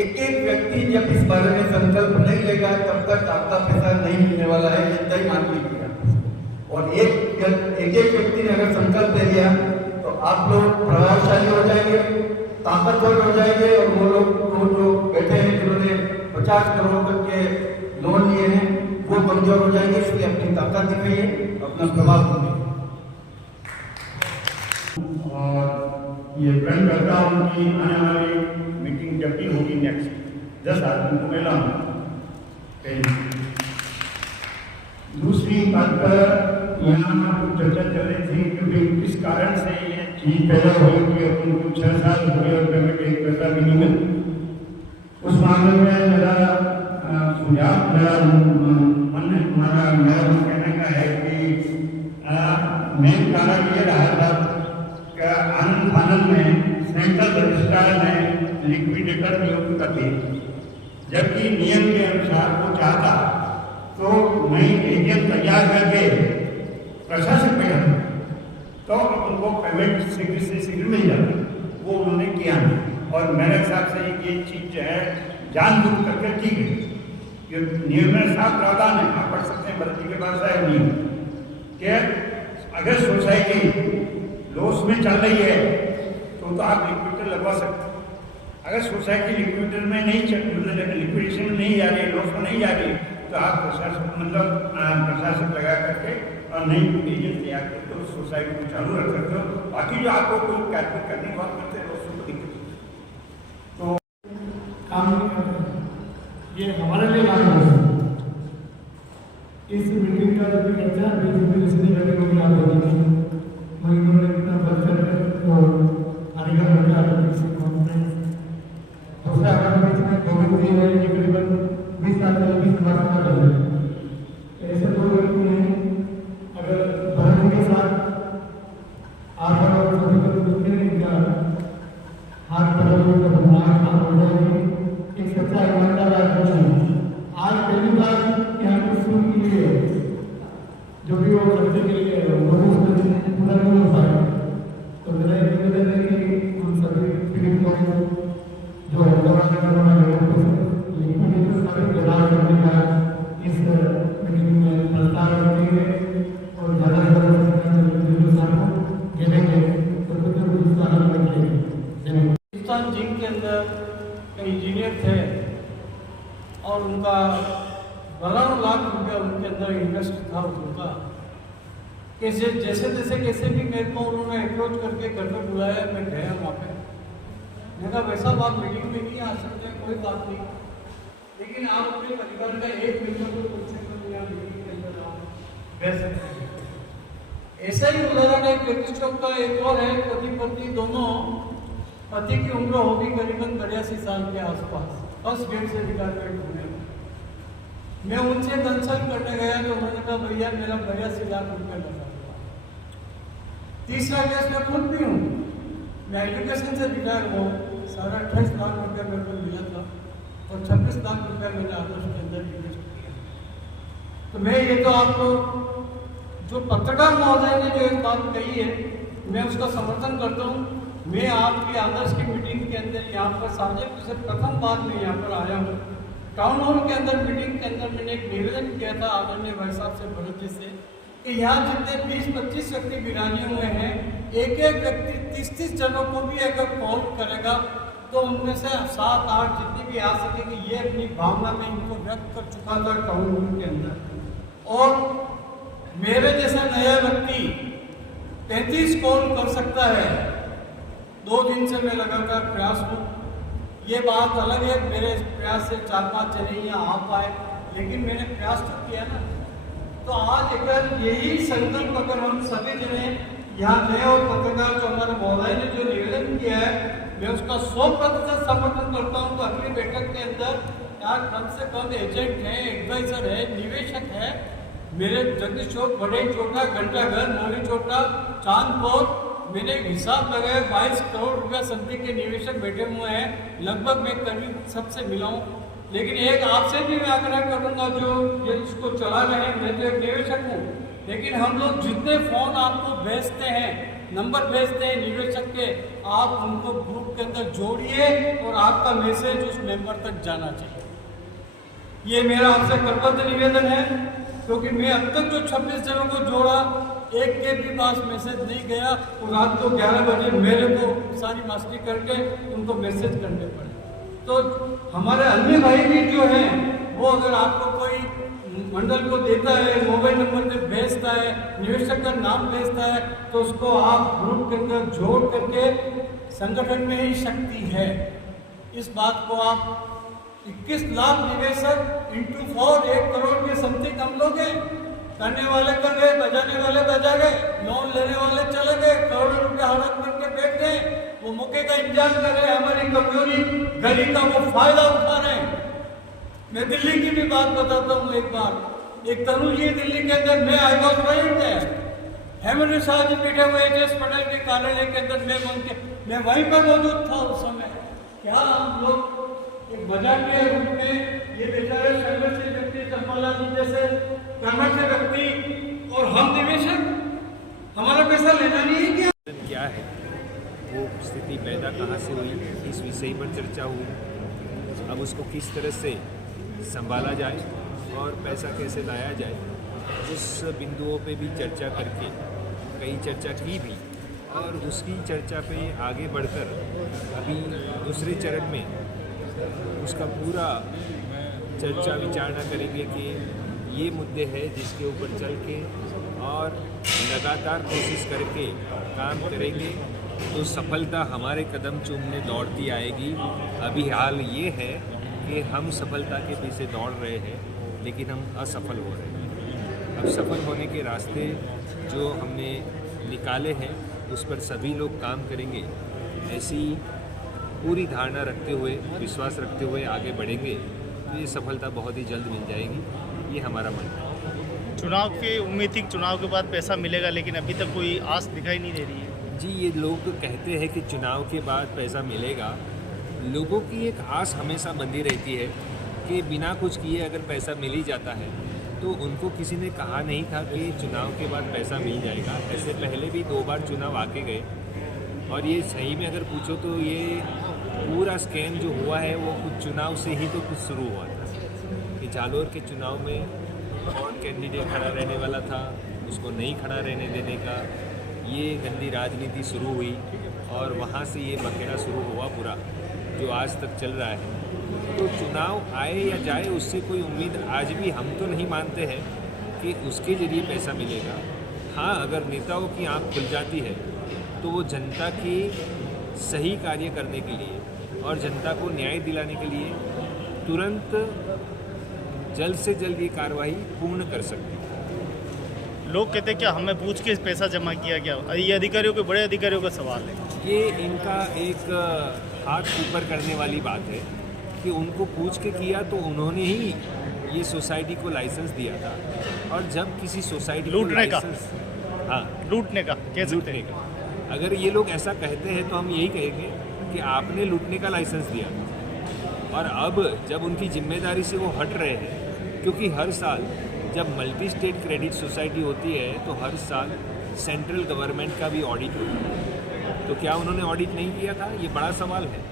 एक एक व्यक्ति जब इस बारे में संकल्प नहीं लेगा तब तक आपका पैसा नहीं मिलने वाला है, ये तय मान लीजिएगा। और एक व्यक्ति ने अगर संकल्प ले लिया तो आप लोग प्रभावशाली हो जाएंगे, ताकतवर हो जाएंगे, और वो लोग जो बैठे हैं जिन्होंने 50 करोड़ तक के लोन लिए हैं वो कमजोर हो जाएंगे। इसलिए अपनी ताकत दिखाइए, अपना प्रभाव दिखाइए। और ये प्रण करता हूँ कि आने वाली मीटिंग जब भी होगी नेक्स्ट 10 आदमी को मैं लाऊंगा। दूसरी बात पर यहाँ कुछ चर्चा चल रही थी क्योंकि किस कारण से ये चीज पैदा हुई कि उनको 6 साल हो गए और पेमेंट एक पैसा भी नहीं मिला। उस मामले में मेरा सुझाव मेरा कहने का है कि मेन कारण ये रहा था कि आनंद फानंद में सेंट्रल रजिस्ट्रार ने लिक्विडेटर नियुक्त कर दिए, जबकि नियम के अनुसार वो चाहता तो नई एजेंट तैयार करके प्रशासक बैठा तो उनको पेमेंट शीघ्र से शीघ्र मिल जाता, वो उन्होंने किया नहीं। और मेरे हिसाब से ये चीज जो है जानबूझ करके ठीक है, ये नियम में साफ प्रावधान है, आप पढ़ सकते हैं भर्ती के पास है नियम कि अगर सोसाइटी लॉस में चल रही है तो आप लिक्विडेटर लगवा सकते हैं। अगर सोसाइटी लिक्विडेटर में नहीं मतलब लिक्विडेशन में नहीं जा रही है, लॉस में नहीं जा रही है, तो आप प्रशासक लगा करके और नई एजेंट तैयार करके उस सोसाइटी को चालू रख सकते हो। बाकी जो आपको कोई कार्य करने की बात करते हैं उसको दिक्कत तो काम नहीं कर रहे, ये हमारे लिए काम कर रहे। इस मीटिंग का जो भी चर्चा बीजेपी इसलिए करने को मिला होगी महीनों में कितना बजट और अधिकार बचा कॉन्फ्रेंस दूसरा अगर इसमें कोविड भी है तकरीबन 20 साल पहले 20 मार्च कर रहे ऐसे दो व्यक्ति हैं, अगर बहन के साथ आधार और सर्टिफिकेट दूसरे इनका हाथ बदलने का बदलाव काम हो जाएगी। एक सच्चा ईमानदार आदमी है। आज पहली बार यहाँ पर शुरू के लिए जो भी वो खर्चे के लिए पूरा नहीं हो पाए, तो मेरा एक निवेदन है कि हम सभी पीड़ित लोगों को जो करना लिक्विडेटर का भी बदलाव करने का इस मीटिंग में प्रस्ताव रखेंगे और ज़्यादा से ज़्यादा गिरेंगे तो कुछ आनंद रखेंगे। हिंदुस्तान जिंक के अंदर कई इंजीनियर थे और उनका 12 लाख रुपया उनके अंदर इन्वेस्ट था उनका। कैसे जैसे तैसे कैसे भी मेरे को उन्होंने अप्रोच करके घर पर बुलाया, मैं गया वहाँ पे। मैंने कहा वैसा बात मीटिंग में नहीं आ सकते, कोई बात नहीं, लेकिन आप अपने परिवार का एक मेंबर को कम से कम यहाँ मीटिंग के अंदर आप बैठ सकते हैं। ऐसा ही उदाहरण है पेटी चौक का एक और है, पति पत्नी दोनों, पति की उम्र होगी करीबन 83 साल के आसपास, फर्स्ट ग्रेड से रिटायरमेंट होने में। मैं उनसे कंसल्ट करने गया तो उन्होंने कहा भैया मेरा 82 लाख रुपये लगा। तीसरा केस मैं खुद भी हूँ, मैं एजुकेशन से रिटायर हुआ, 28.5 लाख रुपया मेरे को मिला था और 26 लाख रुपया मैंने आदर्श के अंदर इन्वेस्ट किया। तो मैं ये तो आपको जो पत्रकार महोदय ने जो एक बात कही है मैं उसका समर्थन करता हूँ। मैं आपकी आदर्श की मीटिंग के अंदर यहाँ पर सार्वजनिक से प्रथम बार मैं यहाँ पर आया हूँ। टाउन हॉल के अंदर मीटिंग के अंदर मैंने एक निवेदन किया था आदरणीय भाई साहब से भरत जी से कि यहाँ जितने 20-25 व्यक्ति विराजे हुए हैं, एक एक व्यक्ति 30-30 जनों को भी अगर कॉल करेगा तो उनमें से 7-8 जितनी भी आ सकेगी, ये अपनी भावना में इनको व्यक्त कर चुका था टाउन हॉल के अंदर। और मेरे जैसा नया व्यक्ति 33 कॉल कर सकता है। 2 दिन से मैं लगातार प्रयास हूँ। ये बात अलग है, मेरे प्रयास से 4-5 जने यहाँ आ पाए, लेकिन मैंने प्रयास तो किया ना। तो आज अगर यही संकल्प अगर हम सभी जने यहाँ नए और पत्रकार जो हमारे महोदय ने जो निवेदन किया है, मैं उसका 100% समर्थन करता हूँ। तो अगली बैठक के अंदर यहाँ कम से कम एजेंट है, एडवाइजर है, निवेशक है, मेरे जगदीश चौक, बड़े चोटा, घंटाघर, मोरी चोटा, चांदपुर, मैंने हिसाब लगाया 22 करोड़ रुपया समथिंग के निवेशक बैठे हुए हैं। लगभग मैं करीब सबसे मिला हूँ। लेकिन एक आपसे भी मैं आग्रह करूँगा जो ये इसको चला रहे हैं, मैं तो एक निवेशक हूँ, लेकिन हम लोग जितने फ़ोन आपको भेजते हैं नंबर भेजते हैं निवेशक के, आप उनको ग्रुप के अंदर जोड़िए और आपका मैसेज उस मेंबर तक जाना चाहिए। ये मेरा आपसे करबद्ध निवेदन है, क्योंकि मैं अब तक जो 26 जनों को जोड़ा, एक के भी पास मैसेज नहीं गया और रात को 11 बजे मेरे को सारी मास्टरी करके उनको मैसेज करने पड़े। तो हमारे अन्य भाई भी जो हैं वो अगर आपको कोई मंडल को देता है, मोबाइल नंबर पे भेजता है, निवेशक का नाम भेजता है, तो उसको आप ग्रुप के अंदर जोड़ करके, संगठन में ही शक्ति है, इस बात को आप 21 लाख निवेशक इंटू 4 1 करोड़ के समथिंग हम लोग हैं। करने वाले कर गए, बजाने वाले बजा गए, लोन लेने वाले चले गए, करोड़ों रुपए हड़प करके बैठ गए, वो मौके का इंतजार कर रहे हैं, हमारी कमजोरी गली का वो फायदा उठा रहे हैं। मैं दिल्ली की भी बात बताता हूँ। एक बार एक तनु जी दिल्ली के अंदर, मैं आई वॉज वहीं हेमंत शाह जी बैठे हुए एच पटेल के कार्यालय के अंदर, मैं वहीं पर मौजूद था उस समय। क्या हम लोग एक बाजार के रूप में ये बेचारे संघर्षी व्यक्ति, चंपाला जी जैसे कर्मठ व्यक्ति और हम निवेशक, हमारा पैसा लेना नहीं है क्या है, वो स्थिति पैदा कहाँ से हुई, इस विषय पर चर्चा हुई। अब उसको किस तरह से संभाला जाए और पैसा कैसे लाया जाए, उस बिंदुओं पे भी चर्चा करके कई चर्चा की भी, और उसकी चर्चा पे आगे बढ़कर अभी दूसरे चरण में उसका पूरा चर्चा विचारणा करेंगे कि ये मुद्दे हैं जिसके ऊपर चल के और लगातार कोशिश करके काम करेंगे तो सफलता हमारे कदम चूमने दौड़ती आएगी। अभी हाल ये है कि हम सफलता के पीछे दौड़ रहे हैं, लेकिन हम असफल हो रहे हैं। अब सफल होने के रास्ते जो हमने निकाले हैं उस पर सभी लोग काम करेंगे, ऐसी पूरी धारणा रखते हुए, विश्वास रखते हुए आगे बढ़ेंगे तो ये सफलता बहुत ही जल्द मिल जाएगी, ये हमारा मानना है। चुनाव की उम्मीद थी, चुनाव के बाद पैसा मिलेगा, लेकिन अभी तक कोई आस दिखाई नहीं दे रही है। जी, ये लोग कहते हैं कि चुनाव के बाद पैसा मिलेगा। लोगों की एक आस हमेशा बंधी रहती है कि बिना कुछ किए अगर पैसा मिल ही जाता है, तो उनको किसी ने कहा नहीं था कि चुनाव के बाद पैसा मिल जाएगा। ऐसे पहले भी 2 बार चुनाव आके गए, और ये सही में अगर पूछो तो ये पूरा स्कैम जो हुआ है वो कुछ चुनाव से ही तो कुछ शुरू हुआ था कि जालोर के चुनाव में कौन कैंडिडेट खड़ा रहने वाला था, उसको नहीं खड़ा रहने देने का ये गंदी राजनीति शुरू हुई, और वहाँ से ये बखेड़ा शुरू हुआ पूरा, जो आज तक चल रहा है। तो चुनाव आए या जाए उससे कोई उम्मीद आज भी हम तो नहीं मानते हैं कि उसके ज़रिए पैसा मिलेगा। हाँ, अगर नेताओं की आँख खुल जाती है तो वो जनता की सही कार्य करने के लिए और जनता को न्याय दिलाने के लिए तुरंत जल्द से जल्द ये कार्रवाई पूर्ण कर सकते हैं। लोग कहते हैं क्या हमें पूछ के पैसा जमा किया गया, ये अधिकारियों के, बड़े अधिकारियों का सवाल है। ये इनका एक हाथ ऊपर करने वाली बात है कि उनको पूछ के किया तो उन्होंने ही ये सोसाइटी को लाइसेंस दिया था, और जब किसी सोसाइटी लूटने का, हाँ, लूटने का, लूटने का, अगर ये लोग ऐसा कहते हैं तो हम यही कहेंगे कि आपने लूटने का लाइसेंस दिया था, और अब जब उनकी जिम्मेदारी से वो हट रहे हैं, क्योंकि हर साल जब मल्टी स्टेट क्रेडिट सोसाइटी होती है तो हर साल सेंट्रल गवर्नमेंट का भी ऑडिट होता है, तो क्या उन्होंने ऑडिट नहीं किया था? ये बड़ा सवाल है।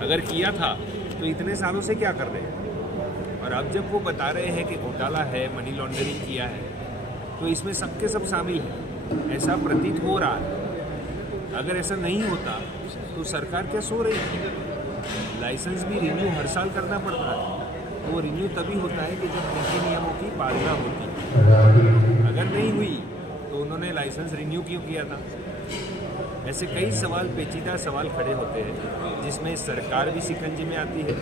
अगर किया था तो इतने सालों से क्या कर रहे हैं? और अब जब वो बता रहे हैं कि घोटाला है, मनी लॉन्ड्रिंग किया है, तो इसमें सबके सब शामिल हैं, ऐसा प्रतीत हो रहा है। अगर ऐसा नहीं होता तो सरकार क्या सो रही है? लाइसेंस भी रिन्यू हर साल करना पड़ता है, वो रिन्यू तभी होता है कि जब उनके नियमों की पालना होती है। अगर नहीं हुई तो उन्होंने लाइसेंस रिन्यू क्यों किया था? ऐसे कई सवाल, पेचीदा सवाल खड़े होते हैं, जिसमें सरकार भी शिकंजे में आती है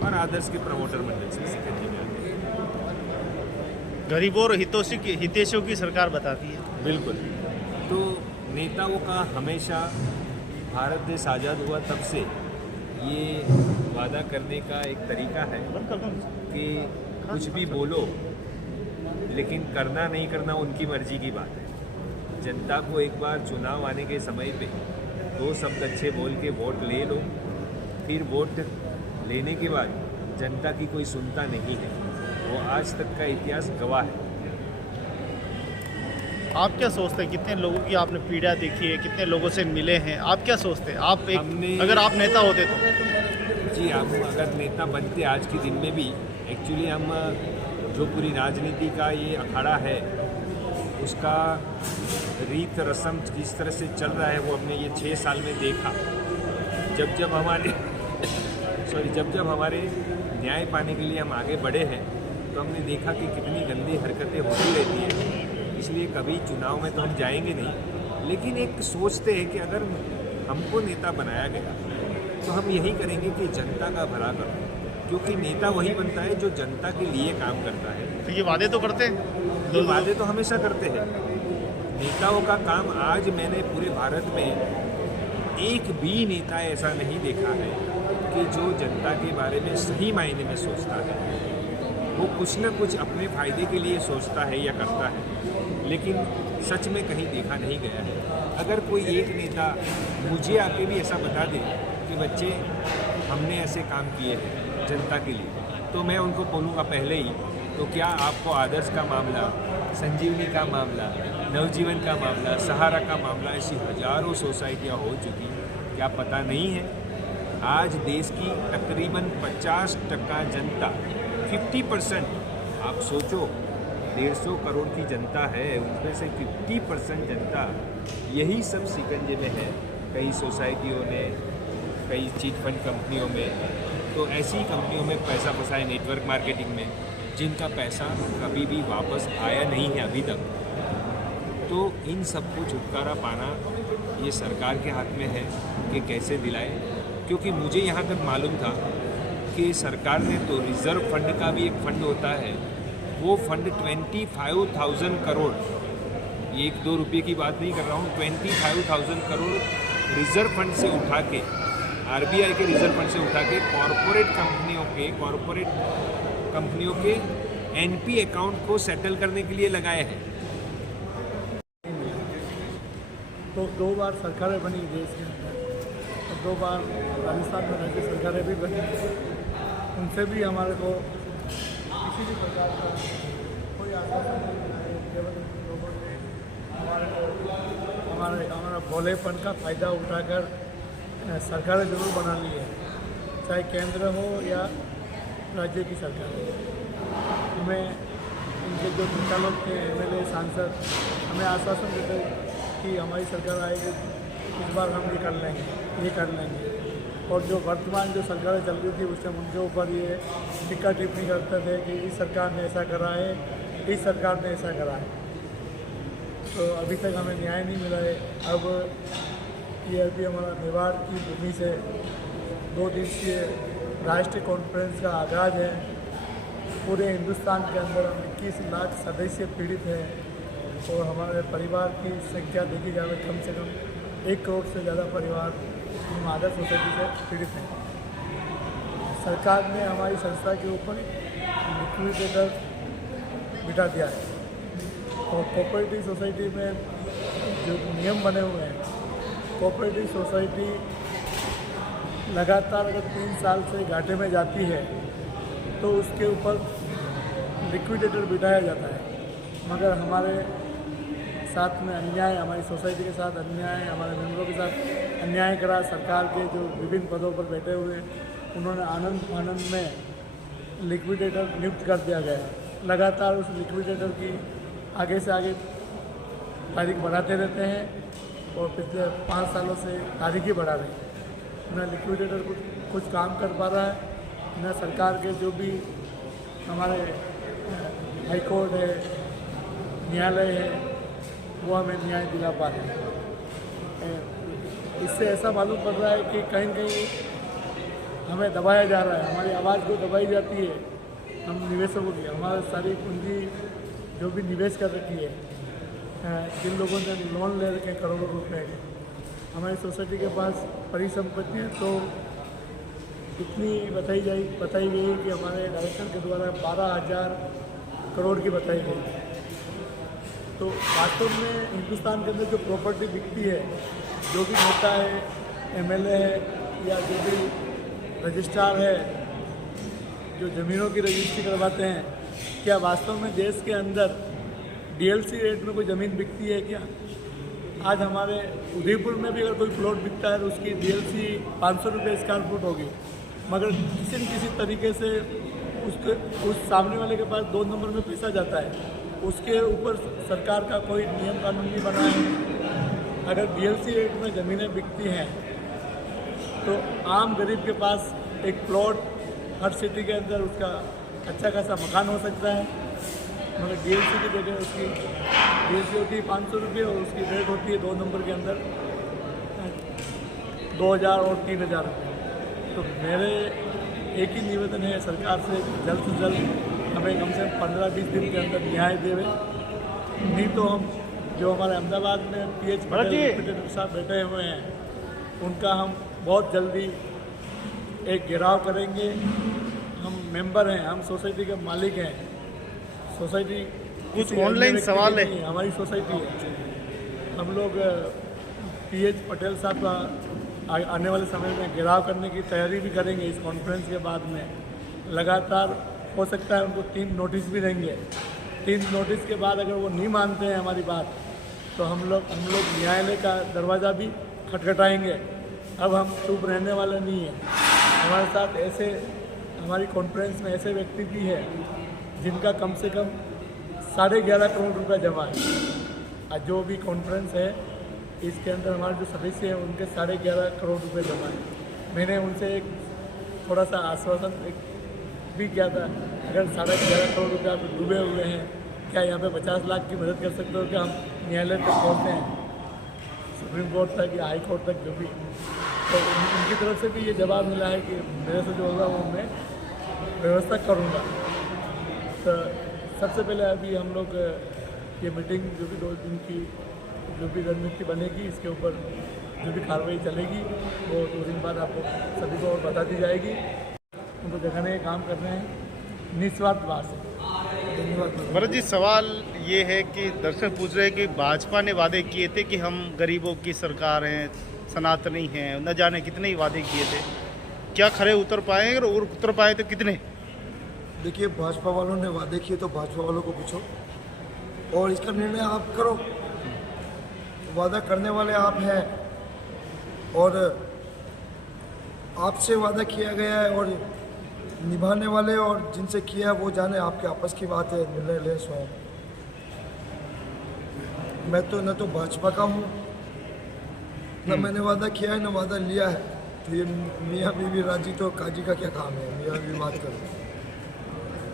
और आदर्श के प्रमोटर मंडल से शिकंजे में आते हैं। गरीबों और हितैषियों की सरकार बताती है। बिल्कुल। तो नेताओं का हमेशा भारत देश आज़ाद हुआ तब से ये वादा करने का एक तरीका है कि कुछ भी बोलो, लेकिन करना नहीं करना उनकी मर्जी की बात है। जनता को एक बार चुनाव आने के समय पे 2 शब्द अच्छे बोल के वोट ले लो, फिर वोट लेने के बाद जनता की कोई सुनता नहीं है, वो आज तक का इतिहास गवाह है। आप क्या सोचते हैं, कितने लोगों की आपने पीड़ा देखी है, कितने लोगों से मिले हैं, आप क्या सोचते हैं, आप एक अगर आप नेता होते तो? जी, हम अगर नेता बनते आज के दिन में भी, एक्चुअली हम जो पूरी राजनीति का ये अखाड़ा है उसका रीत रस्म जिस तरह से चल रहा है वो हमने ये 6 साल में देखा। जब जब हमारे न्याय पाने के लिए हम आगे बढ़े हैं तो हमने देखा कि कितनी गंदी हरकतें होती रहती हैं। इसलिए कभी चुनाव में तो हम जाएंगे नहीं, लेकिन एक सोचते हैं कि अगर हमको नेता बनाया गया तो हम यही करेंगे कि जनता का भला करो, क्योंकि नेता वही बनता है जो जनता के लिए काम करता है। तो ये वादे तो करते हैं, ये वादे तो हमेशा करते हैं। नेताओं का काम, आज मैंने पूरे भारत में एक भी नेता ऐसा नहीं देखा है कि जो जनता के बारे में सही मायने में सोचता है। वो कुछ न कुछ अपने फायदे के लिए सोचता है या करता है, लेकिन सच में कहीं देखा नहीं गया है। अगर कोई एक नेता मुझे आके भी ऐसा बता दे कि बच्चे हमने ऐसे काम किए हैं जनता के लिए, तो मैं उनको बोलूँगा पहले ही, तो क्या आपको आदर्श का मामला, संजीवनी का मामला, नवजीवन का मामला, सहारा का मामला, ऐसी हजारों सोसाइटियाँ हो चुकी, क्या पता नहीं है? आज देश की तकरीबन 50% जनता, 50%, आप सोचो 150 करोड़ की जनता है, उसमें से 50% जनता यही सब शिकंजे में है। कई सोसाइटियों ने, कई चिट फंड कंपनियों में, तो ऐसी कंपनियों में पैसा फंसा है, नेटवर्क मार्केटिंग में, जिनका पैसा कभी भी वापस आया नहीं है अभी तक। तो इन सबको छुटकारा पाना ये सरकार के हाथ में है कि कैसे दिलाए, क्योंकि मुझे यहाँ तक मालूम था कि सरकार ने तो रिज़र्व फंड का भी एक फंड होता है, वो फंड 25,000 करोड़, 1-2 रुपये की बात नहीं कर रहा हूँ, 25,000 करोड़ रिज़र्व फंड से उठा के, आरबीआई के रिज़र्व फंड से उठा के कॉरपोरेट कंपनियों के एनपी अकाउंट को सेटल करने के लिए लगाए हैं। तो 2 बार सरकारें बनी देश के अंदर, और 2 बार राजस्थान में राज्य सरकारें भी बनी, उनसे भी हमारे को किसी भी प्रकार का कोई आश्वासन नहीं मिला है। केवल लोगों ने हमारा भोलेपन का फ़ायदा उठाकर सरकारें जरूर बना ली है, चाहे केंद्र हो या राज्य की सरकार। हमें उनके जो नेता लोग थे, एमएलए, सांसद, हमें आश्वासन देते कि हमारी सरकार आएगी, इस बार हम ये कर लेंगे। और जो वर्तमान जो सरकारें चल रही थी उससे उनके ऊपर ये टिक्का टिप्पणी करते थे कि इस सरकार ने ऐसा करा है, इस सरकार ने ऐसा करा है। तो अभी तक हमें न्याय नहीं मिला है। अब ये अभी हमारा मेवाड़ की भूमि से 2 दिवसीय राष्ट्रीय कॉन्फ्रेंस का आगाज़ है। पूरे हिंदुस्तान के अंदर 21 लाख सदस्य पीड़ित हैं, और हमारे परिवार की संख्या देखी जाए कम से कम 1 करोड़ से ज़्यादा परिवार आदर्श सोसाइटी से पीड़ित हैं। सरकार ने हमारी संस्था के ऊपर लिक्विडेटर बिठा दिया है, और कोऑपरेटिव सोसाइटी में जो नियम बने हुए हैं, कोऑपरेटिव सोसाइटी लगातार अगर 3 साल से घाटे में जाती है तो उसके ऊपर लिक्विडेटर बिठाया जाता है। मगर हमारे साथ में अन्याय, हमारी सोसाइटी के साथ अन्याय, हमारे मेंबरों के साथ अन्याय करा। सरकार के जो विभिन्न पदों पर बैठे हुए हैं, उन्होंने आनंद में लिक्विडेटर नियुक्त कर दिया गया है। लगातार उस लिक्विडेटर की आगे से आगे तारीख बढ़ाते रहते हैं, और पिछले 5 सालों से तारीख ही बढ़ा रहे हैं। न लिक्विडेटर कुछ काम कर पा रहा है, न सरकार के जो भी हमारे हाईकोर्ट है, न्यायालय है, वो हमें न्याय दिला पा रहे हैं। इससे ऐसा मालूम पड़ रहा है कि कहीं कहीं हमें दबाया जा रहा है, हमारी आवाज़ को दबाई जाती है। हम निवेशकों की, हमारी सारी पूंजी जो भी निवेश कर रखी है, जिन लोगों ने लोन ले रखे करोड़ों रुपए के, हमारी सोसाइटी के पास परिसंपत्तियाँ तो इतनी बताई गई है कि हमारे डायरेक्टर के द्वारा 12,000 करोड़ की बताई गई। तो वास्तव में हिंदुस्तान के अंदर जो प्रॉपर्टी बिकती है, जो भी नेता है, एमएलए है, या जो भी रजिस्ट्रार है, जो ज़मीनों की रजिस्ट्री करवाते हैं, क्या वास्तव में देश के अंदर डीएलसी रेट में कोई ज़मीन बिकती है क्या? आज हमारे उदयपुर में भी अगर कोई प्लॉट बिकता है तो उसकी डीएलसी 500 रुपये स्क्वायर फुट होगी, मगर किसी न किसी तरीके से उस सामने वाले के पास 2 नंबर में पैसा जाता है, उसके ऊपर सरकार का कोई नियम कानून नहीं बना है। अगर डीएलसी रेट में ज़मीनें बिकती हैं तो आम गरीब के पास एक प्लॉट हर सिटी के अंदर उसका अच्छा खासा मकान हो सकता है, मगर डीएलसी की जगह उसकी डीएलसी होती है 500 रुपये और उसकी रेट होती है 2 नंबर के अंदर 2000 और 3000 रुपये। तो मेरे एक ही निवेदन है सरकार से जल्द हमें कम से कम 15-20 दिन के अंदर न्याय देवे, नहीं तो हम जो हमारे अहमदाबाद में PH पटेल साहब बैठे हुए हैं उनका हम बहुत जल्दी एक घेराव करेंगे। हम मेंबर हैं, हम सोसाइटी के मालिक हैं, सोसाइटी कुछ ऑनलाइन सवाल है, हमारी सोसाइटी है। हम लोग PH पटेल साहब का आने वाले समय में घेराव करने की तैयारी भी करेंगे। इस कॉन्फ्रेंस के बाद में लगातार हो सकता है उनको 3 नोटिस भी देंगे। 3 नोटिस के बाद अगर वो नहीं मानते हैं हमारी बात तो हम लोग न्यायालय का दरवाज़ा भी खटखटाएंगे। अब हम चुप रहने वाले नहीं हैं। हमारे साथ ऐसे हमारी कॉन्फ्रेंस में ऐसे व्यक्ति भी है जिनका कम से कम 11.5 करोड़ रुपया जमा है। आज जो भी कॉन्फ्रेंस है इसके अंदर हमारे जो सदस्य हैं उनके 11.5 करोड़ रुपये जमा है। मैंने उनसे एक थोड़ा सा आश्वासन भी किया था, अगर 11.5 करोड़ रुपये आप डूबे हुए हैं, क्या यहाँ पे 50 लाख की मदद कर सकते हो? क्या हम न्यायालय तक पहुँचते हैं, सुप्रीम कोर्ट तक या हाई कोर्ट तक, जो भी। तो उनकी तरफ से भी ये जवाब मिला है कि मेरे से जो होगा वो मैं व्यवस्था करूँगा। तो सबसे पहले अभी हम लोग ये मीटिंग जो भी 2 दिन की जो भी रणनीति बनेगी इसके ऊपर जो भी कार्रवाई चलेगी वो 2 दिन बाद आपको सभी को और बता दी जाएगी। उनको दिखाने का काम कर रहे हैं निस्वार्थ भाव से। धन्यवाद। भरत जी, सवाल ये है कि दर्शक पूछ रहे हैं कि भाजपा ने वादे किए थे कि हम गरीबों की सरकार हैं, सनातनी हैं, न जाने कितने ही वादे किए थे, क्या खरे उतर पाए और उतर पाए तो कितने? देखिए, भाजपा वालों ने वादे किए तो भाजपा वालों को पूछो और इसका निर्णय आप करो। वादा करने वाले आप हैं और आपसे वादा किया गया है और निभाने वाले और जिनसे किया है वो जाने, आपके आपस की बात है, निर्णय लें स्वयं। मैं तो न तो भाजपा का हूँ, न मैंने वादा किया है न वादा लिया है। तो ये मियाँ बीवी राजी तो काजी का क्या काम है, मियाँ बीवी बात करो।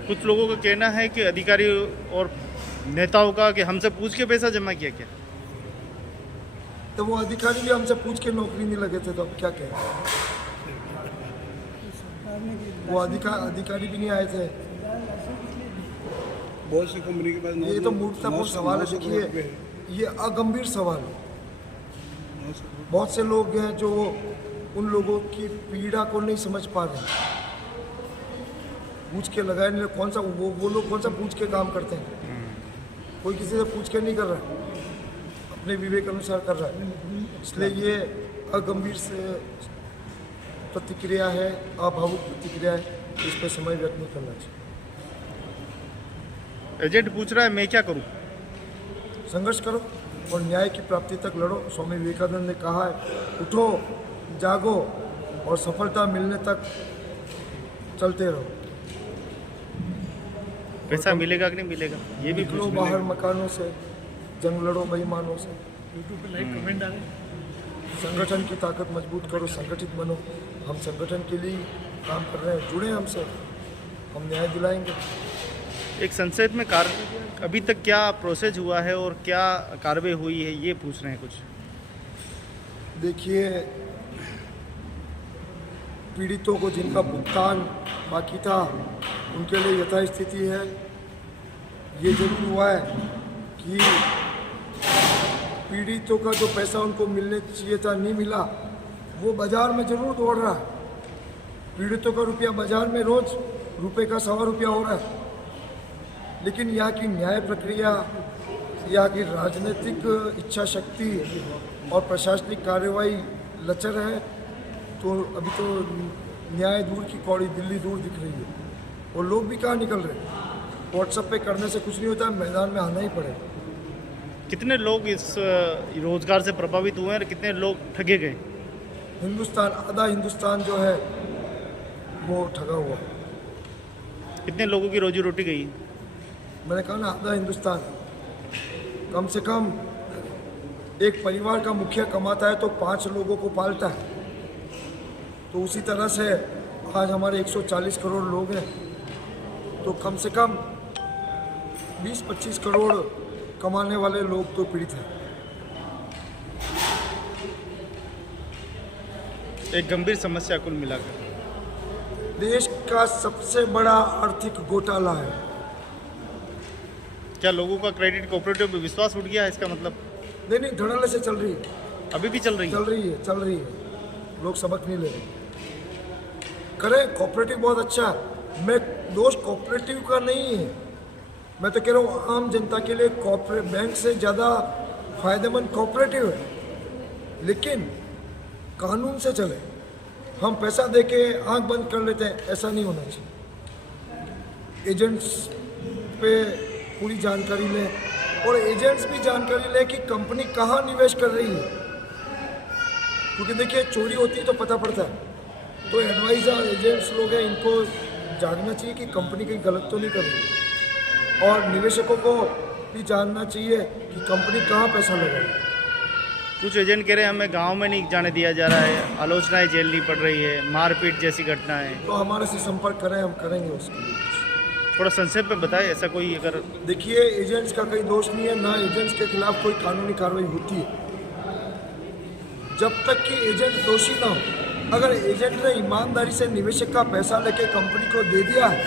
कुछ लोगों का कहना है कि अधिकारी और नेताओं का कि हमसे पूछ के पैसा जमा किया क्या? तो वो अधिकारी भी हमसे पूछ के नौकरी नहीं लगे थे, तो अब क्या कहें? वो अधिकारी भी नहीं आए थे। बहुत सी कंपनी के पास ये तो मूर्खतापूर्ण सवाल है। देखिए, ये अगंभीर सवाल है। बहुत से लोग हैं जो उन लोगों की पीड़ा को नहीं समझ पा रहे। पूछ के लगाए नहीं, कौन सा वो लोग कौन सा पूछ के काम करते हैं? कोई किसी से पूछ के नहीं कर रहा, अपने विवेक अनुसार कर रहा है। इसलिए ये अगंभीर से प्रतिक्रिया है, अभावुक प्रतिक्रिया है, इस पर समय व्यक्त नहीं करना चाहिए। एजेंट पूछ रहा है मैं क्या करूं? संघर्ष करो और न्याय की प्राप्ति तक लड़ो। स्वामी विवेकानंद ने कहा है, उठो, जागो और सफलता मिलने तक चलते रहो। पैसा मिलेगा कि नहीं मिलेगा ये भी निकलो बाहर मकानों से, जंग लड़ो बेईमानों से। यूट्यूब पे लाइक कमेंट डालें। संगठन की ताकत मजबूत करो, संगठित बनो। हम संगठन के लिए काम कर रहे हैं, जुड़े हमसे, हम न्याय दिलाएंगे। एक संसद में अभी तक क्या प्रोसेस हुआ है और क्या कार्रवाई हुई है, ये पूछ रहे हैं कुछ। देखिए, पीड़ितों को जिनका भुगतान बाकी था उनके लिए यथास्थिति है। ये जरूर हुआ है कि पीड़ितों का जो पैसा उनको मिलने चाहिए था नहीं मिला, वो बाजार में जरूर दौड़ रहा है। पीड़ितों का रुपया बाजार में रोज रुपये का 1.25 रुपया हो रहा है। लेकिन यहाँ की न्याय प्रक्रिया, यहाँ की राजनीतिक इच्छा शक्ति और प्रशासनिक कार्रवाई लचर है। तो अभी तो न्याय दूर की कौड़ी, दिल्ली दूर दिख रही है और लोग भी कहाँ निकल रहे हैं। व्हाट्सएप पे करने से कुछ नहीं होता, मैदान में आना ही पड़ेगा। कितने लोग इस रोजगार से प्रभावित हुए हैं और कितने लोग ठगे गए? हिंदुस्तान, आधा हिंदुस्तान जो है वो ठगा हुआ। कितने लोगों की रोजी रोटी गई? मैंने कहा ना, आधा हिंदुस्तान। कम से कम एक परिवार का मुखिया कमाता है तो 5 लोगों को पालता है। तो उसी तरह से आज हमारे 140 करोड़ लोग हैं, तो कम से कम 20-25 करोड़ कमाने वाले लोग तो पीड़ित हैं। एक गंभीर समस्या कुल मिलाकर देश का सबसे बड़ा आर्थिक घोटाला है। क्या लोगों का क्रेडिट कोऑपरेटिव में विश्वास उठ गया है इसका मतलब? नहीं, धड़ल्ले से चल रही है। अभी भी चल रही है? चल रही है। लोग सबक नहीं ले रहे। करें, कोऑपरेटिव बहुत अच्छा है। मैं दोष कोऑपरेटिव का नहीं है, मैं तो कह रहा हूँ आम जनता के लिए कोऑपरेटिव बैंक से ज़्यादा फायदेमंद कोऑपरेटिव है, लेकिन कानून से चले। हम पैसा दे के आँख बंद कर लेते हैं, ऐसा नहीं होना चाहिए। एजेंट्स पे पूरी जानकारी लें और एजेंट्स भी जानकारी लें कि कंपनी कहाँ निवेश कर रही है, क्योंकि देखिए चोरी होती है तो पता पड़ता है। तो एडवाइज़र एजेंट्स लोग हैं, इनको जानना चाहिए कि कंपनी कहीं गलत तो नहीं कर रही, और निवेशकों को भी जानना चाहिए कि कंपनी कहाँ पैसा लगा रही है। कुछ एजेंट कह रहे हैं हमें गांव में नहीं जाने दिया जा रहा है, आलोचनाएं झेलनी पड़ रही है, मारपीट जैसी घटनाएं। तो हमारे से संपर्क करें, हम करेंगे उसके लिए। थोड़ा संक्षेप में बताएं, ऐसा कोई अगर। देखिए, एजेंट्स का कोई दोष नहीं है, ना एजेंट्स के खिलाफ कोई कानूनी कार्रवाई होती है जब तक कि एजेंट दोषी ना हो। अगर एजेंट ने ईमानदारी से निवेशक का पैसा लेके कंपनी को दे दिया है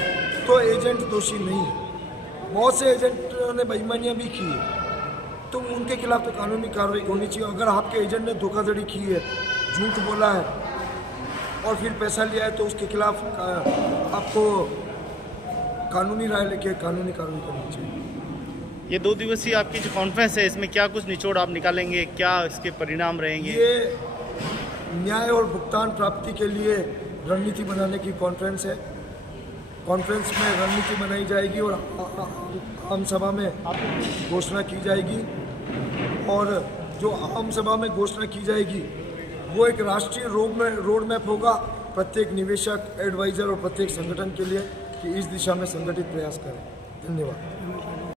तो एजेंट दोषी नहीं है। बहुत से एजेंटों ने बेईमानियां भी की है, तो उनके खिलाफ तो कानूनी कार्रवाई होनी चाहिए। अगर आपके एजेंट ने धोखाधड़ी की है, झूठ बोला है और फिर पैसा लिया है, तो उसके खिलाफ आपको कानूनी राय लेके कानूनी कार्रवाई करनी चाहिए। ये 2 दिवसीय आपकी जो कॉन्फ्रेंस है, इसमें क्या कुछ निचोड़ आप निकालेंगे, क्या इसके परिणाम रहेंगे? ये न्याय और भुगतान प्राप्ति के लिए रणनीति बनाने की कॉन्फ्रेंस है। कॉन्फ्रेंस में रणनीति बनाई जाएगी और आम सभा में घोषणा की जाएगी, और जो आम सभा में घोषणा की जाएगी वो एक राष्ट्रीय रोड मैप होगा प्रत्येक निवेशक, एडवाइज़र और प्रत्येक संगठन के लिए कि इस दिशा में संगठित प्रयास करें। धन्यवाद।